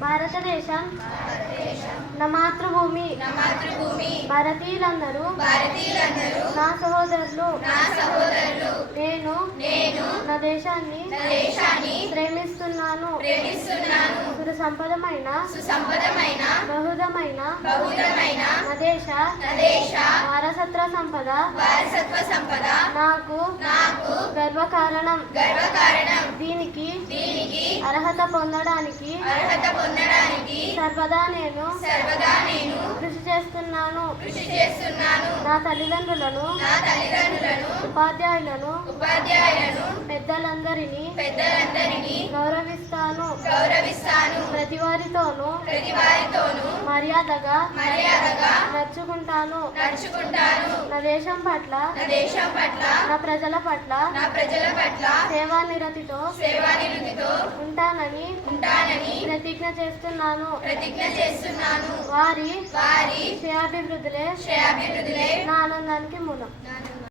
భారతదేశం నా మాతృభూమి. భారతీయులందరూ నా సహోదరులు. నేను నా దేశాన్ని ప్రేమిస్తున్నాను. సుసంపదమైన బహుదమైన నా దేశ వారసత్వ సంపద నాకు గర్వకారణం. దీనికి అర్హత పొందడానికి సర్వదా నేను కృషి చేస్తున్నాను. నా తల్లిదండ్రులను ఉపాధ్యాయులను పెద్దలందరినీ గౌరవిస్తాను. ప్రతి వారితోనూ మర్యాదగా నడుచుకుంటాను. నా దేశం పట్ల నా ప్రజల పట్ల సేవానిరతితో ఉంటానని ప్రతిజ్ఞ చేస్తున్నాను. వారి శ్రేయాభివృద్ధులే నా ఆనందానికి మూలం.